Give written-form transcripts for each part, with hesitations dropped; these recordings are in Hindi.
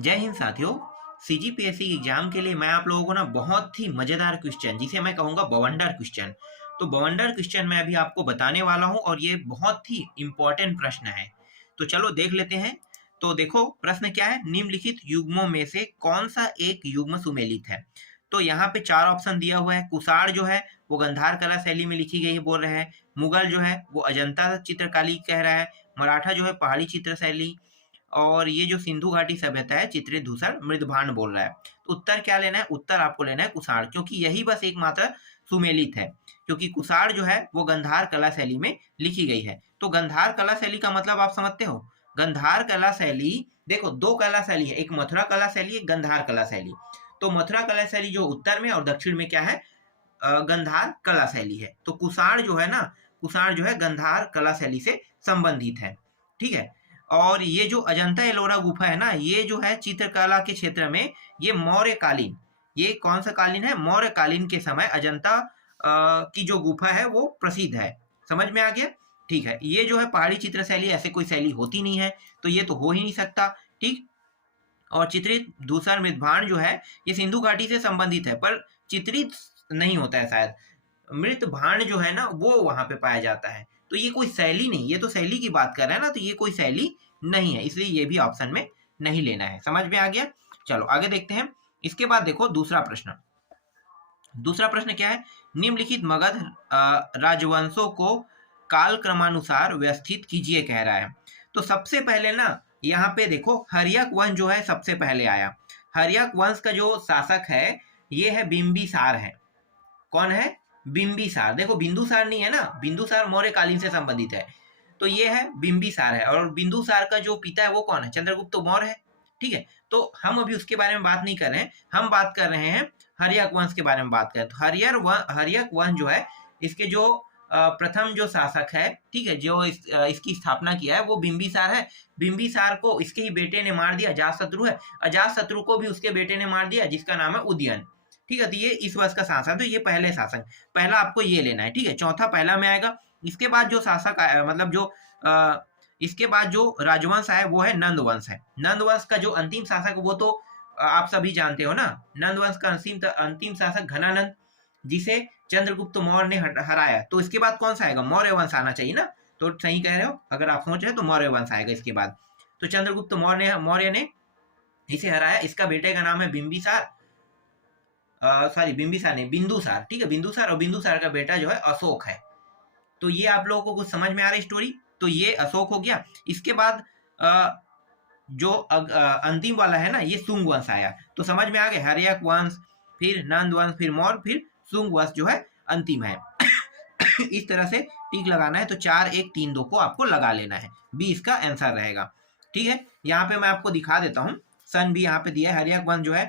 जय हिंद साथियों। सीजीपीएससी एग्जाम के लिए मैं आप लोगों को ना बहुत ही मजेदार क्वेश्चन, जिसे मैं कहूंगा बवंडर क्वेश्चन, तो बवंडर क्वेश्चन मैं अभी आपको बताने वाला हूं और ये बहुत ही इंपॉर्टेंट प्रश्न है। तो चलो देख लेते हैं। तो देखो प्रश्न क्या है, निम्नलिखित युग्मों में से कौन सा एक युग्म सुमेलित है। तो यहाँ पे चार ऑप्शन दिया हुआ है। कुषाण जो है वो गंधार कला शैली में लिखी गई बोल रहे हैं। मुगल जो है वो अजंता चित्रकाली कह रहा है। मराठा जो है पहाड़ी चित्र शैली। और ये जो सिंधु घाटी सभ्यता है चित्रित धूसर मृदभांड बोल रहा है। तो उत्तर क्या लेना है, उत्तर आपको लेना है कुषाण, क्योंकि यही बस एकमात्र सुमेलित है। क्योंकि कुषाण जो है वो गंधार कला शैली में लिखी गई है। तो गंधार कला शैली का मतलब आप समझते हो। गंधार कला शैली, देखो दो कला शैली है, एक मथुरा कला शैली, एक गंधार कला शैली। तो मथुरा कला शैली जो उत्तर में और दक्षिण में क्या है, गंधार कला शैली है। तो कुषाण जो है ना, कुषाण जो है गंधार कला शैली से संबंधित है। ठीक है। और ये जो अजंता एलोरा गुफा है ना, ये जो है चित्रकला के क्षेत्र में, ये मौर्य कालीन, ये कौन सा कालीन है, मौर्य कालीन के समय अजंता की जो गुफा है वो प्रसिद्ध है। समझ में आ गया। ठीक है। ये जो है पहाड़ी चित्र शैली, ऐसे कोई शैली होती नहीं है, तो ये तो हो ही नहीं सकता। ठीक। और चित्रित धूसर मृदभांड जो है ये सिंधु घाटी से संबंधित है, पर चित्रित नहीं होता है शायद। मृत भांड जो है ना वो वहां पे पाया जाता है। तो ये कोई शैली नहीं, ये तो शैली की बात कर रहे हैं ना, तो ये कोई शैली नहीं है, इसलिए ये भी ऑप्शन में नहीं लेना है। समझ में आ गया। चलो आगे देखते हैं। इसके बाद देखो दूसरा प्रश्न। दूसरा प्रश्न क्या है, निम्नलिखित मगध राजवंशों को काल क्रमानुसार व्यवस्थित कीजिए कह रहा है। तो सबसे पहले ना यहाँ पे देखो हर्यक वंश जो है सबसे पहले आया। हर्यक वंश का जो शासक है ये है बिंबिसार है। कौन है, बिंबिसार। देखो बिंदुसार नहीं है ना, बिंदुसार मौर्य कालीन से संबंधित है। तो ये है बिंबिसार है, और बिंदुसार का जो पिता है वो कौन है, चंद्रगुप्त मौर्य है। ठीक है। तो हम अभी उसके बारे में बात नहीं कर रहे हैं, हम बात कर रहे हैं हर्यक वंश के बारे में बात करें। तो हर्यक वंश जो है इसके जो प्रथम जो शासक है, ठीक है, जो इसकी स्थापना किया है वो बिंबिसार है। बिंबिसार को इसके ही बेटे ने मार दिया, अजातशत्रु है, अजातशत्रु को भी उसके बेटे ने मार दिया जिसका नाम है उदयन। ठीक है। तो ये इस वर्ष का शासक, तो ये पहले शासक, पहला आपको ये लेना है। ठीक है। चौथा पहला में आएगा। इसके बाद जो शासक आया, मतलब जो इसके बाद जो राजवंश आया वो है नंद वंश है। नंद वंश का जो अंतिम शासक वो तो आप सभी जानते हो ना। नंद वंश का अंतिम शासक घनानंद, जिसे चंद्रगुप्त मौर्य ने हराया। तो इसके बाद कौन सा आएगा, मौर्य वंश आना चाहिए ना। तो सही कह रहे हो, अगर आप सोच रहे हो तो मौर्य वंश आएगा इसके बाद। तो चंद्रगुप्त मौर्य ने इसे हराया। इसका बेटे का नाम है बिंबिसार, सॉरी बिंबिसार नहीं, बिंदुसार। ठीक है, बिंदुसार। और बिंदुसार का बेटा जो है अशोक है। तो ये आप लोगों को कुछ समझ में आ रही स्टोरी। तो ये अशोक हो गया। इसके बाद जो अंतिम वाला है ना, ये सुंग वंश आया। तो समझ में आ गया, हर्यक वंश, फिर नंद वंश, फिर मौर्य, फिर सुंग वंश जो है अंतिम है। इस तरह से टिक लगाना है। तो 4 1 3 2 को आपको लगा लेना है, बी इसका आंसर रहेगा। ठीक है। यहाँ पे मैं आपको दिखा देता हूँ, सन भी यहाँ पे दिया है। हर्यक वंश जो है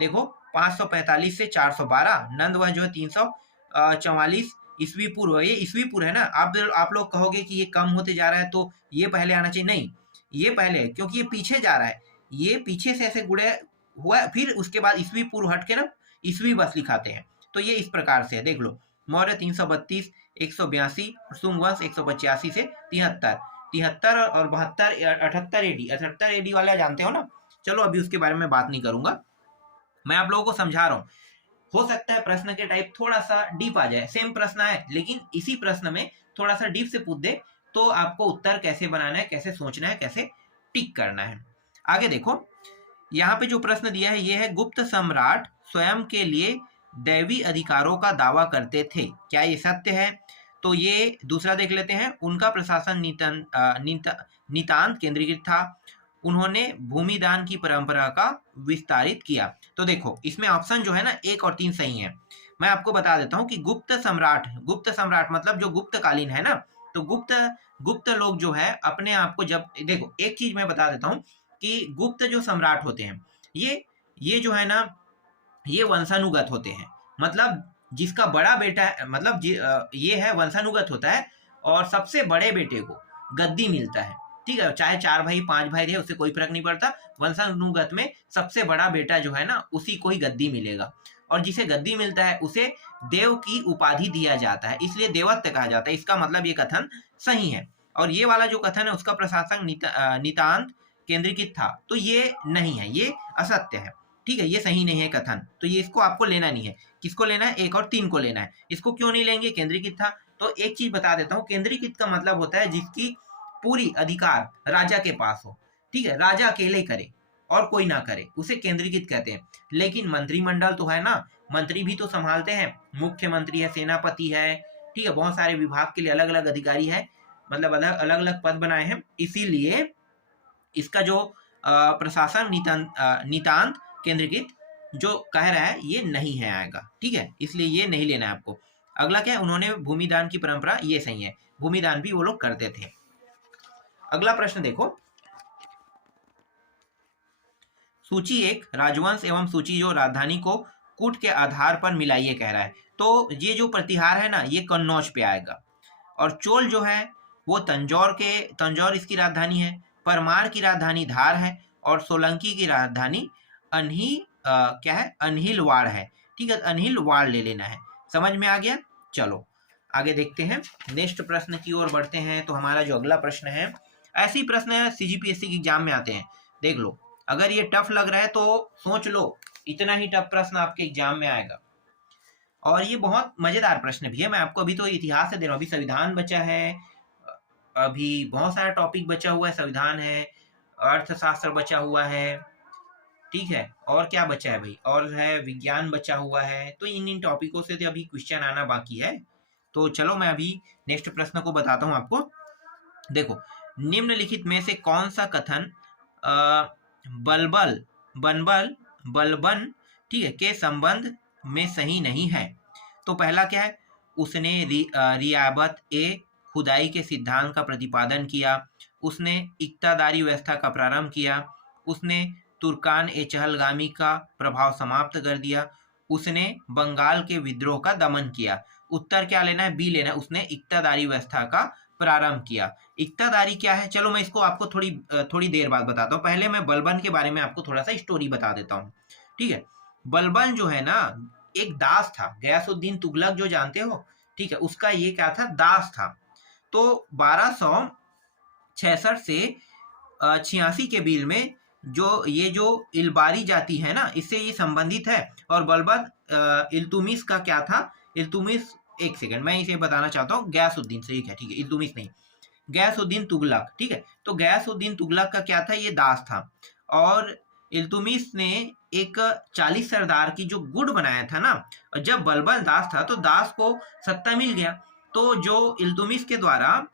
देखो 545 से 412, नंद वंश जो है 344 ईस्वी पूर्व। ये ईस्वी पूर्व है ना। आप लोग कहोगे कि ये कम होते जा रहा है तो ये पहले आना चाहिए, नहीं ये पहले है, क्योंकि ये पीछे जा रहा है। ये पीछे से ऐसे गुड़े हुआ है, फिर उसके बाद ईस्वी पूर्व हट के ना ईस्वी बस लिखाते हैं। तो ये इस प्रकार से है, देख लो। मौर्य 332, 182, सुंग वंश 185 से 73, 73 और 72, 78 एडी, 78 एडी वाला जानते हो ना। चलो अभी उसके बारे में बात नहीं करूंगा, मैं आप लोगों को समझा रहा हूँ। हो सकता है प्रश्न के टाइप थोड़ा सा डीप आ जाए, सेम प्रश्न है लेकिन इसी प्रश्न में थोड़ा सा डीप से पूछ दे, तो आपको उत्तर कैसे बनाना है, कैसे सोचना है, कैसे टिक करना है। आगे देखो, यहाँ पे जो प्रश्न दिया है ये है, गुप्त सम्राट स्वयं के लिए दैवी अधिकारों का दावा करते थे, क्या ये सत्य है। तो ये दूसरा देख लेते हैं, उनका प्रशासन नितांत केंद्रीकृत था, उन्होंने भूमि दान की परंपरा का विस्तारित किया। तो देखो इसमें ऑप्शन जो है ना 1 और 3 सही है। मैं आपको बता देता हूँ कि गुप्त सम्राट मतलब जो गुप्त कालीन है ना, तो गुप्त लोग जो है अपने आप को, जब देखो एक चीज मैं बता देता हूँ कि गुप्त जो सम्राट होते हैं ये जो है ना, ये वंशानुगत होते हैं। मतलब जिसका बड़ा बेटा है, मतलब ये है वंशानुगत होता है, और सबसे बड़े बेटे को गद्दी मिलता है। ठीक है, चाहे 4 भाई 5 भाई रहे उससे कोई फर्क नहीं पड़ता। वंशानुगत में सबसे बड़ा बेटा जो है ना उसी को ही गद्दी मिलेगा, और जिसे गद्दी मिलता है उसे देव की उपाधि दिया जाता है, इसलिए देवत्व कहा जाता है। इसका मतलब ये कथन सही है। और ये वाला जो कथन है उसका प्रशासक नितांत केंद्रीकृत था, तो ये नहीं है, ये असत्य है। ठीक है, ये सही नहीं है कथन, तो ये इसको आपको लेना नहीं है। किसको लेना है? 1 और 3 को लेना है। इसको क्यों नहीं लेंगे? केंद्रीकृत था। तो एक चीज बता देता हूँ, केंद्रीकृत का मतलब होता है जिसकी पूरी अधिकार राजा के पास हो। ठीक है, राजा अकेले करे और कोई ना करे, उसे केंद्रीकृत कहते हैं। लेकिन मंत्रिमंडल तो है ना, मंत्री भी तो संभालते हैं, मुख्यमंत्री है, सेनापति है, ठीक है, बहुत सारे विभाग के लिए अलग अलग अधिकारी है, मतलब अलग अलग पद बनाए हैं। इसीलिए इसका जो प्रशासन नितांत केंद्रीकृत जो कह रहा है ये नहीं है आएगा। ठीक है, इसलिए ये नहीं लेना है आपको। अगला क्या है? उन्होंने भूमिदान की परंपरा, ये सही है, भूमिदान भी वो लोग करते थे। अगला प्रश्न देखो, सूची 1 राजवंश एवं सूची जो राजधानी को कूट के आधार पर मिलाइए कह रहा है। तो ये जो प्रतिहार है ना, ये कन्नौज पे आएगा। और चोल जो है वो तंजौर इसकी राजधानी है, परमार की राजधानी धार है, और सोलंकी की राजधानी क्या है? अनहिलवाड़ है। ठीक है, अनहिलवाड़ ले लेना है। समझ में आ गया? चलो आगे देखते हैं, नेक्स्ट प्रश्न की ओर बढ़ते हैं। तो हमारा जो अगला प्रश्न है, ऐसे ही प्रश्न है सीजीपीएससी के एग्जाम में आते हैं, देख लो। अगर ये टफ लग रहा है तो सोच लो, इतना ही टफ प्रश्न आपके एग्जाम में आएगा। और ये बहुत मजेदार प्रश्न भी है। मैं आपको अभी तो इतिहास से दे रहा हूँ, अभी संविधान बचा है, अभी बहुत सारा टॉपिक बचा हुआ है। संविधान है, अर्थशास्त्र बचा हुआ है, ठीक है, और क्या बचा है भाई? और है विज्ञान बचा हुआ है। तो इन टॉपिकों से तो अभी क्वेश्चन आना बाकी है। तो चलो मैं अभी नेक्स्ट प्रश्न को बताता हूँ आपको। देखो, निम्नलिखित में से कौन सा कथन बलबन, ठीक है, के संबंध में सही नहीं है? तो पहला क्या है? उसने रियाबत ए खुदाई के सिद्धांत का प्रतिपादन किया, उसने इक्तादारी व्यवस्था का प्रारंभ किया, उसने तुर्कान ए चहलगामी का प्रभाव समाप्त कर दिया, उसने बंगाल के विद्रोह का दमन किया। उत्तर क्या लेना है? बी लेना है, उसने इक्तादारी व्यवस्था का प्रारंभ किया। इक्तादारी क्या है? चलो मैं इसको आपको थोड़ी देर बाद बताता हूँ। पहले मैं बलबन के बारे में आपको थोड़ा सा स्टोरी बता देता हूँ। ठीक है, बलबन जो है ना, एक दास था। गयासुद्दीन तुगलक जो जानते हो, ठीक है, उसका ये क्या था? दास था। तो 1266 से 86 के बीच में जो इल्बारी जाति है ना, इससे ये संबंधित है। और बलबन इल्तुमिश का क्या था? इल्तुमिश, एक सेकंड मैं इसे बताना चाहता हूँ, गयासुद्दीन से, ठीक है, इल्तुमिश नहीं, गयासुद्दीन तुगलक। ठीक है, तो गयासुद्दीन तुगलक का क्या था? ये दास था। और इल्तुमिश ने एक 40 सरदार की जो गुट बनाया था ना, और जब बलबन दास था तो दास को सत्ता मिल गया। तो जो इल्तुमिश के द्वारा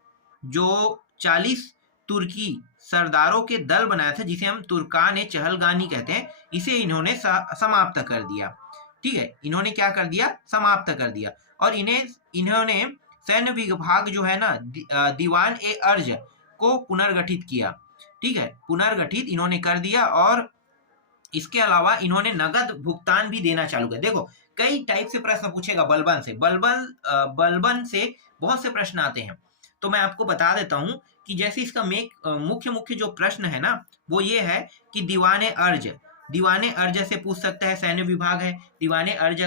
जो 40 तुर्की सरदारों के दल बनाया था, जिसे हम तुर्कान ए चहलगानी कहते हैं, इसे इन्होंने समाप्त कर दिया। ठीक है, इन्होंने क्या कर दिया? समाप्त कर दिया। और इन्होंने सैन्य विभाग जो है ना, दीवान ए अर्ज को पुनर्गठित किया। ठीक है, पुनर्गठित इन्होंने कर दिया। और इसके अलावा इन्होंने नगद भुगतान भी देना चालू कर। देखो, कई टाइप से प्रश्न पूछेगा बलबन से। बलबन से बहुत से प्रश्न आते हैं। तो मैं आपको बता देता हूं कि जैसे इसका मुख्य जो प्रश्न है ना, वो ये है कि दीवाने अर्ज से पूछ सकता है, सैन्य विभाग है। दीवाने अर्ज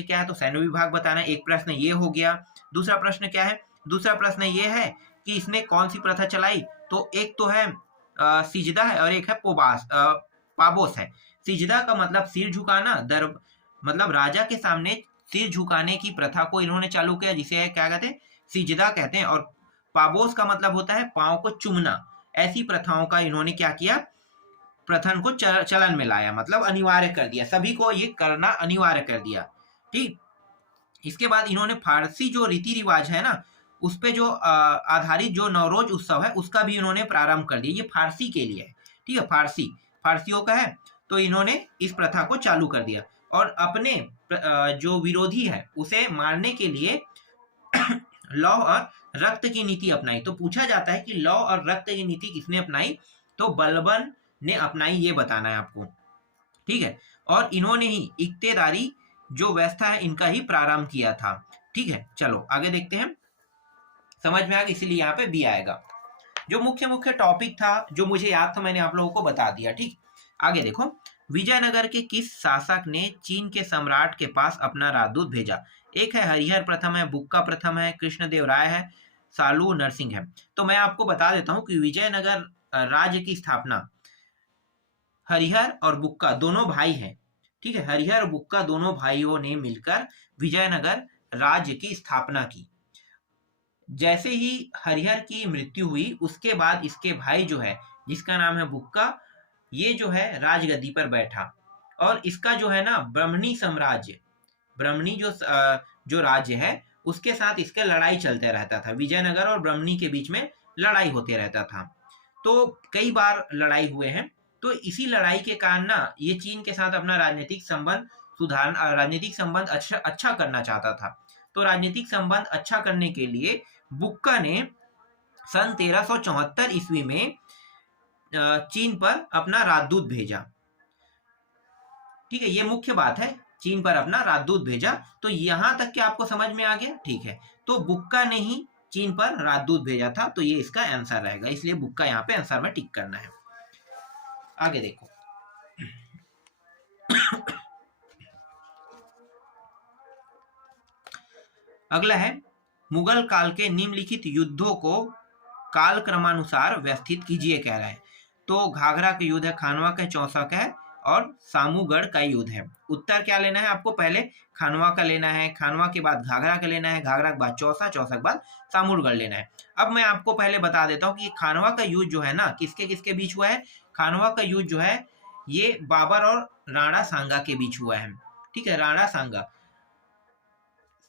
क्या है? तो सैन्य विभाग बताना। एक प्रश्न ये हो गया। दूसरा प्रश्न क्या है? दूसरा प्रश्न ये है कि इसने कौन सी प्रथा चलाई? तो एक तो है सिजदा है, और एक है पाबोस है। सिजदा का मतलब सिर झुकाना, मतलब राजा के सामने सिर झुकाने की प्रथा को इन्होंने चालू किया, जिसे क्या कहते हैं? सिजदा कहते हैं। और पाबोस का मतलब होता है पांव को चूमना। ऐसी प्रथाओं का इन्होंने क्या किया? प्रथन को चलन में लाया, मतलब अनिवार्य कर दिया, सभी को ये करना अनिवार्य कर दिया। ठीक, इसके बाद इन्होंने फारसी जो रीति रिवाज है ना, उस पे जो आधारित जो नवरोज उत्सव है, उसका भी इन्होंने प्रारंभ कर दिया। ये फारसी के लिए है। ठीक है, फारसियों का है, तो इन्होंने इस प्रथा को चालू कर दिया। और अपने जो विरोधी है उसे मारने के लिए लौ और रक्त की नीति अपनाई। तो पूछा जाता है कि लौ और रक्त की नीति किसने अपनाई? तो बलबन ने अपनाई, ये बताना है आपको। ठीक है, और इन्होंने ही इक्तेदारी जो व्यवस्था है इनका ही प्रारंभ किया था। ठीक है, चलो आगे देखते हैं। समझ में आ गया, इसीलिए यहाँ पे बी आएगा। जो मुख्य टॉपिक था, जो मुझे याद था, मैंने आप लोगों को बता दिया। ठीक, आगे देखो, विजयनगर के किस शासक ने चीन के सम्राट के पास अपना राजदूत भेजा? एक है हरिहर प्रथम है, बुक्का प्रथम है, कृष्णदेव राय है, सालू नरसिंह है। तो मैं आपको बता देता हूँ कि विजयनगर राज्य की स्थापना हरिहर और बुक्का दोनों भाई हैं, ठीक है, हरिहर और बुक्का दोनों भाइयों ने मिलकर विजयनगर राज्य की स्थापना की। जैसे ही हरिहर की मृत्यु हुई उसके बाद इसके भाई जो है जिसका नाम है बुक्का, ये जो है राजगद्दी पर बैठा और इसका जो है ना ब्रह्मणी साम्राज्य, ब्रह्मणी जो राज्य है उसके साथ इसका लड़ाई चलते रहता था। विजयनगर और ब्रह्मणी के बीच में लड़ाई होते रहता था, तो कई बार लड़ाई हुए हैं। तो इसी लड़ाई के कारण ना ये चीन के साथ अपना राजनीतिक संबंध अच्छा करना चाहता था। तो राजनीतिक संबंध अच्छा करने के लिए बुक्का ने सन 1374 ईस्वी में चीन पर अपना राजदूत भेजा। ठीक है, ये मुख्य बात है, चीन पर अपना राजदूत भेजा। तो यहां तक कि आपको समझ में आ गया, ठीक है। तो बुक्का ने ही चीन पर राजदूत भेजा था, तो ये इसका आंसर रहेगा, इसलिए बुक्का यहाँ पे आंसर में टिक करना है। आगे देखो अगला है मुगल काल के निम्नलिखित युद्धों को काल क्रमानुसार व्यवस्थित कीजिए कह रहा है। तो घाघरा का युद्ध है, खानवा का, चौसा का है और सामूगढ़ का युद्ध है। उत्तर क्या लेना है आपको, पहले खानवा का लेना है, खानवा के बाद घाघरा का लेना है, घाघरा के बाद चौसा, चौसा के बाद सामूगढ़ लेना है। अब मैं आपको पहले बता देता हूँ कि खानवा का युद्ध जो है ना किसके किसके बीच हुआ है। खानवा का युद्ध जो है ये बाबर और राणा सांगा के बीच हुआ है, ठीक है, राणा सांगा।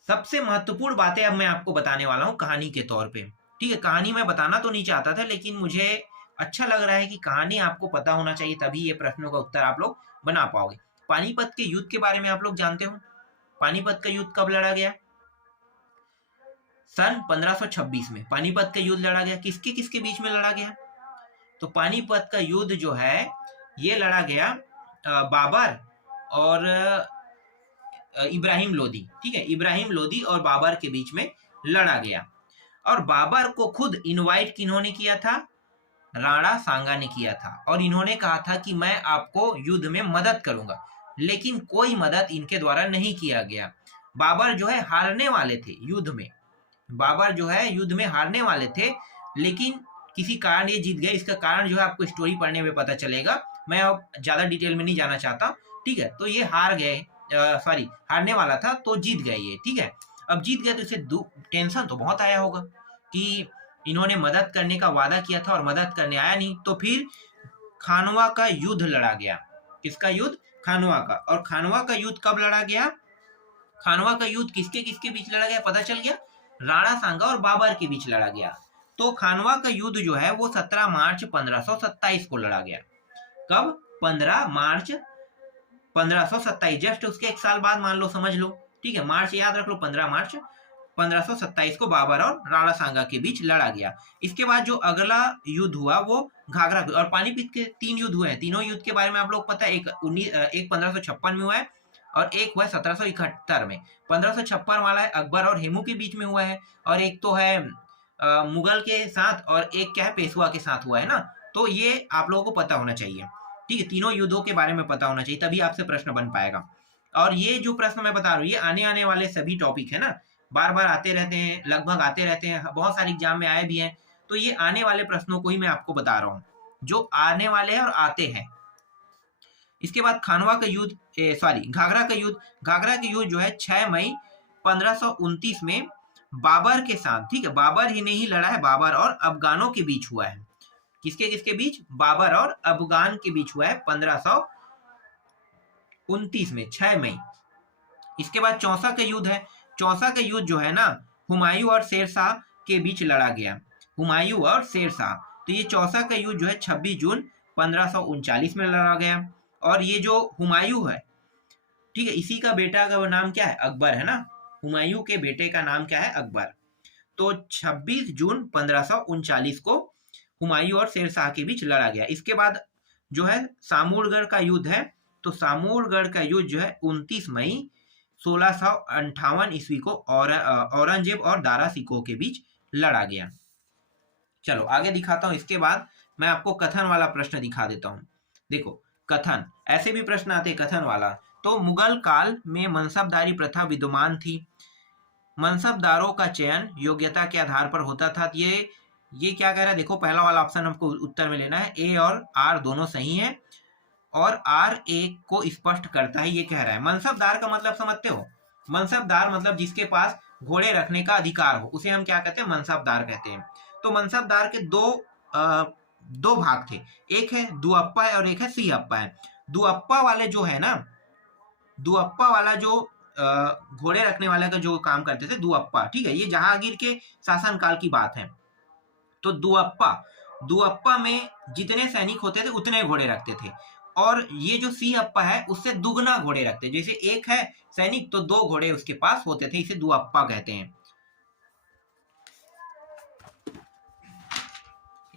सबसे महत्वपूर्ण बातें अब मैं आपको बताने वाला हूँ कहानी के तौर पे, ठीक है। कहानी मैं बताना तो नहीं चाहता था, लेकिन मुझे अच्छा लग रहा है कि कहानी आपको पता होना चाहिए, तभी ये प्रश्नों का उत्तर आप लोग बना पाओगे। पानीपत के युद्ध के बारे में आप लोग जानते हो, पानीपत का युद्ध कब लड़ा गया? सन 1526 में पानीपत का युद्ध लड़ा गया। किसके किसके बीच में लड़ा गया? तो पानीपत का युद्ध जो है ये लड़ा गया बाबर और इब्राहिम लोदी, ठीक है, इब्राहिम लोदी और बाबर के बीच में लड़ा गया। और बाबर को खुद इनवाइट किन्होंने किया था? राणा सांगा ने किया था, और इन्होंने कहा था कि मैं आपको युद्ध में मदद करूंगा, लेकिन कोई मदद इनके द्वारा नहीं किया गया। बाबर जो है हारने वाले थे युद्ध में, बाबर जो है युद्ध में हारने वाले थे, लेकिन किसी कारण ये जीत गए। इसका कारण जो है आपको स्टोरी पढ़ने में पता चलेगा, मैं अब ज्यादा डिटेल में नहीं जाना चाहता, ठीक है। तो ये हार गए, सॉरी हारने वाला था तो जीत गए ये, ठीक है। अब जीत गए तो इसे टेंशन तो बहुत आया होगा कि इन्होंने मदद करने का वादा किया था और मदद करने आया नहीं। तो फिर खानवा का युद्ध लड़ा गया। किसका युद्ध? खानवा का। और खानवा का युद्ध कब लड़ा गया? खानवा का युद्ध किसके किसके बीच लड़ा गया पता चल गया? राणा सांगा और बाबर के बीच लड़ा गया। तो खानवा का युद्ध जो है वो 17 मार्च 1527 को लड़ा गया। कब? 15 मार्च 1527, जस्ट उसके एक साल बाद मान लो, समझ लो, ठीक है, मार्च याद रख लो, 15 मार्च 1527 को बाबर और राणा सांगा के बीच लड़ा गया। इसके बाद जो अगला युद्ध हुआ वो घाघरा और पानीपत के 3 युद्ध हुए हैं। तीनों युद्ध के बारे में आप लोग पता है, एक 1556 में हुआ है और एक हुआ है 1771 में। 1556 वाला है अकबर और हेमू के बीच में हुआ है, और एक तो है मुगल के साथ, और एक क्या है पेशवा के साथ हुआ है ना। तो ये आप लोगों को पता होना चाहिए, ठीक है, तीनों युद्धों के बारे में पता होना चाहिए, तभी आपसे प्रश्न बन पाएगा। और ये जो प्रश्न मैं बता रहा हूँ ये आने वाले सभी टॉपिक है ना, बार बार आते रहते हैं, लगभग आते रहते हैं, बहुत सारे एग्जाम में आए भी हैं। तो ये आने वाले प्रश्नों को ही मैं आपको बता रहा हूँ जो आने वाले हैं और आते हैं। इसके बाद खानवा का युद्ध, सॉरी घाघरा का युद्ध। घाघरा का युद्ध जो है 6 मई 1529 में बाबर के साथ, ठीक है, बाबर ही नहीं लड़ा है, बाबर और अफगानों के बीच हुआ है। किसके किसके बीच? बाबर और अफगान के बीच हुआ है 1529 में, 6 मई। इसके बाद चौसा का युद्ध है। चौसा का युद्ध जो है ना हुमायूं और शेरशाह के बीच लड़ा गया, हुमायूं और शेरशाह। तो ये चौसा का युद्ध जो है 26 जून 1539 में लड़ा गया। और ये जो हुमायूं है, ठीक है, इसी का बेटा का नाम क्या है? अकबर है ना, हुमायूं के बेटे का नाम क्या है? अकबर। तो 26 जून 1539 को हुमायूं और शेरशाह के बीच लड़ा गया। इसके बाद जो है सामूरगढ़ का युद्ध है। तो सामूरगढ़ का युद्ध जो है 29 मई 1658 ईस्वी को औरंगजेब और दारा सिकोह के बीच लड़ा गया। चलो आगे दिखाता हूं। इसके बाद मैं आपको कथन वाला प्रश्न दिखा देता हूं। देखो कथन, ऐसे भी प्रश्न आते हैं कथन वाला। तो मुगल काल में मनसबदारी प्रथा विद्यमान थी। मनसबदारों का चयन योग्यता के आधार पर होता था। ये क्या कह रहा है, देखो पहला वाला ऑप्शन हमको उत्तर में लेना है, ए और आर दोनों सही है और आर ए को स्पष्ट करता है, ये कह रहा है। मनसबदार का मतलब समझते हो? मनसबदार मतलब जिसके पास घोड़े रखने का अधिकार हो, उसे हम क्या कहते हैं, मनसबदार कहते हैं। तो मनसबदार के दो भाग थे, एक है दुअप्पा है और एक है सिहप्पा है। दुअप्पा वाले जो है ना, दुअप्पा वाला जो घोड़े रखने वाले का जो काम करते थे, दुअप्पा, ठीक है, ये जहांगीर के शासनकाल की बात है। तो दुअप्पा में जितने सैनिक होते थे उतने घोड़े रखते थे, और ये जो सिहप्पा है उससे दुगना घोड़े रखते, जैसे एक है सैनिक तो 2 घोड़े उसके पास होते थे, इसे दुअप्पा कहते हैं।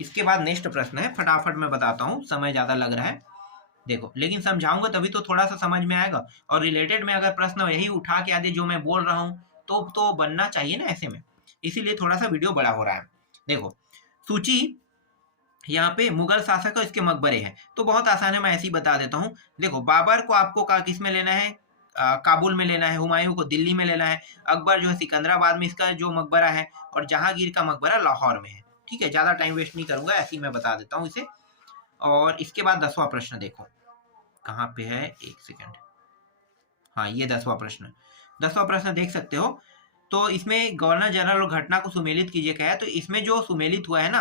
इसके बाद नेक्स्ट प्रश्न है, फटाफट मैं बताता हूं, समय ज्यादा लग रहा है। देखो, लेकिन समझाऊंगा तभी तो थोड़ा सा समझ में आएगा, और रिलेटेड में अगर प्रश्न यही उठा के आदि जो मैं बोल रहा हूँ तो बनना चाहिए ना ऐसे में, इसीलिए थोड़ा सा वीडियो बड़ा हो रहा है। देखो सूची यहाँ पे मुगल शासक और इसके मकबरे हैं, तो बहुत आसान है, मैं ऐसे ही बता देता हूँ। देखो बाबर को आपको किस में लेना है, काबुल में लेना है, हुमायूं को दिल्ली में लेना है, अकबर जो है सिकंदराबाद में इसका जो मकबरा है, और जहांगीर का मकबरा लाहौर में है। ठीक है, ज्यादा टाइम वेस्ट नहीं करूंगा, ऐसे ही मैं बता देता हूँ इसे। और इसके बाद 10वां प्रश्न देखो कहाँ पे है, एक सेकेंड, हाँ ये 10वां प्रश्न, 10वां प्रश्न देख सकते हो। तो इसमें गवर्नर जनरल और घटना को सुमेलित कीजिए क्या है, तो इसमें जो सुमेलित हुआ है ना,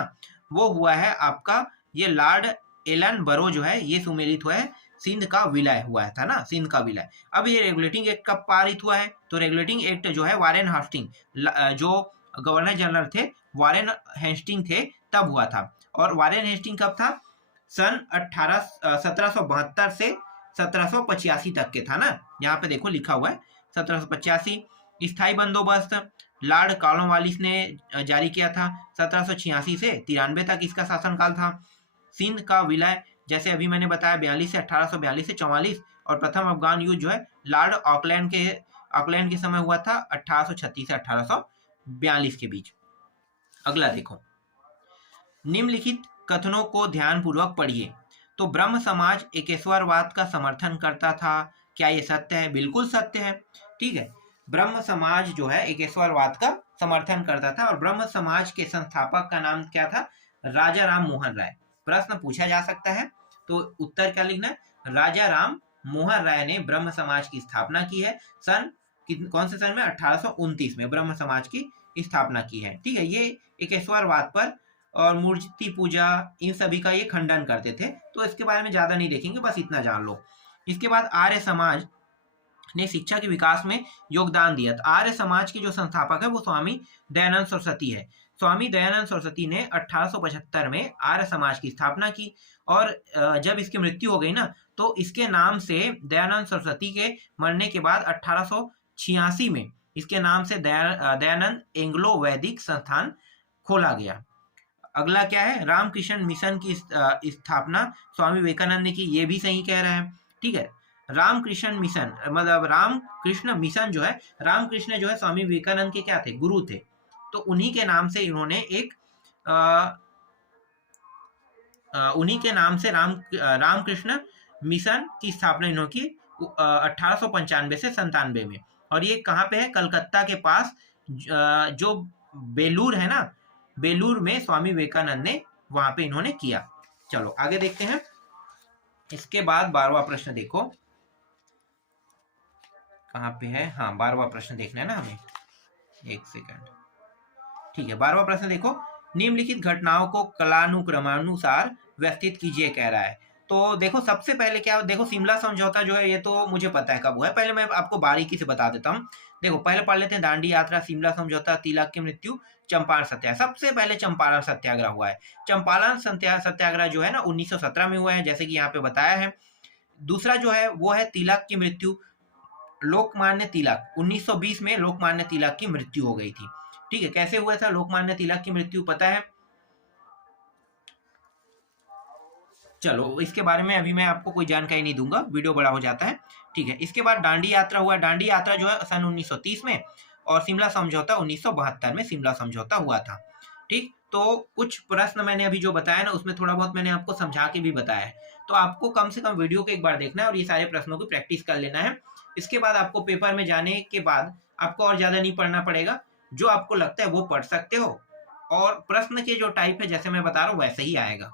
वो हुआ है आपका ये लॉर्ड एलन बरो जो है, ये सुमेलित हुआ है, सिंध का विलय हुआ था ना, सिंध का विलय। अब ये रेगुलेटिंग एक्ट कब पारित हुआ है, तो रेगुलेटिंग एक्ट जो है वारेन हास्टिंग, जो गवर्नर जनरल थे वारेन हेस्टिंग थे, तब हुआ था। और वारेन हेस्टिंग कब था, सन 1772 से 1785 तक के था ना, यहाँ पे देखो लिखा हुआ है 1785। स्थायी बंदोबस्त लॉर्ड कॉर्नवालिस ने जारी किया था, 1786 से 93 तक इसका शासनकाल था। सिंध का विलय जैसे अभी मैंने बताया 42 से 1842 से 44, और प्रथम अफगान युद्ध जो है लॉर्ड ऑकलैंड के समय हुआ था 1836 से 1842 के बीच। अगला देखो, निम्नलिखित कथनों को ध्यान पूर्वक पढ़िए। तो ब्रह्म समाज एकेश्वरवाद का समर्थन करता था, क्या ये सत्य है? बिल्कुल सत्य है। ठीक है, ब्रह्म समाज जो है एकेश्वरवाद का समर्थन करता था, और ब्रह्म समाज के संस्थापक का नाम क्या था, राजा राम मोहन राय। प्रश्न पूछा जा सकता है, तो उत्तर क्या लिखना है, राजा राम मोहन राय ने ब्रह्म समाज की स्थापना की है। कौन से सन में, 1829 में ब्रह्म समाज की स्थापना की है। ठीक है, ये एकेश्वरवाद पर और मूर्ति पूजा इन सभी का ये खंडन करते थे, तो इसके बारे में ज्यादा नहीं देखेंगे, बस इतना जान लो। इसके बाद आर्य समाज ने शिक्षा के विकास में योगदान दिया। आर्य समाज के जो संस्थापक है वो स्वामी दयानंद सरस्वती है। स्वामी दयानंद सरस्वती ने 1875 में आर्य समाज की स्थापना की, और जब इसकी मृत्यु हो गई ना, तो इसके नाम से दयानंद सरस्वती के मरने के बाद 1886 में इसके नाम से दयानंद एंग्लो वैदिक संस्थान खोला गया। अगला क्या है, रामकृष्ण मिशन की स्थापना स्वामी विवेकानंद ने की, ये भी सही कह रहे हैं। ठीक है, रामकृष्ण मिशन मतलब रामकृष्ण मिशन जो है, रामकृष्ण जो है स्वामी विवेकानंद के क्या थे, गुरु थे, तो उन्हीं के नाम से इन्होंने उन्हीं के नाम से रामकृष्ण मिशन की स्थापना इन्होंने की 1895 से 97 में। और ये कहाँ पे है, कलकत्ता के पास जो बेलूर है ना, बेलूर में स्वामी विवेकानंद ने वहां पे इन्होंने किया। चलो आगे देखते हैं। इसके बाद 12वां प्रश्न देखो कहाँ पे है, हाँ 12वां प्रश्न देखना है ना हमें, एक सेकंड। ठीक है, 12वां प्रश्न देखो, निम्नलिखित घटनाओं को कालानुक्रमानुसार व्यवस्थित कीजिए कह रहा है। तो देखो सबसे पहले क्या, देखो शिमला समझौता जो है ये तो मुझे पता है कब हुआ है, पहले मैं आपको बारीकी से बता देता हूँ। देखो पहले पढ़ लेते हैं, दांडी यात्रा, शिमला समझौता, तिलक की मृत्यु, चंपारण सत्याग्रह। सबसे पहले चंपारण सत्याग्रह हुआ है। चंपारण सत्याग्रह जो है ना 1917 में हुआ है, जैसे कि यहाँ पे बताया है। दूसरा जो है वो है तिलक की मृत्यु, लोकमान्य तिलक, 1920 में लोकमान्य तिलक की मृत्यु हो गई थी। ठीक है, कैसे हुआ था लोकमान्य तिलक की मृत्यु, पता है? चलो इसके बारे में अभी मैं आपको कोई जानकारी नहीं दूंगा, वीडियो बड़ा हो जाता है। ठीक है, इसके बाद दांडी यात्रा हुआ। दांडी यात्रा जो है सन 1930 में, और शिमला समझौता 1972 में शिमला समझौता हुआ था। ठीक, तो कुछ प्रश्न मैंने अभी जो बताया ना, उसमें थोड़ा बहुत मैंने आपको समझा के भी बताया है, तो आपको कम से कम वीडियो को एक बार देखना है और ये सारे प्रश्नों की प्रैक्टिस कर लेना है। इसके बाद आपको पेपर में जाने के बाद आपको और ज्यादा नहीं पढ़ना पड़ेगा, जो आपको लगता है वो पढ़ सकते हो, और प्रश्न के जो टाइप है जैसे मैं बता रहा हूँ वैसे ही आएगा।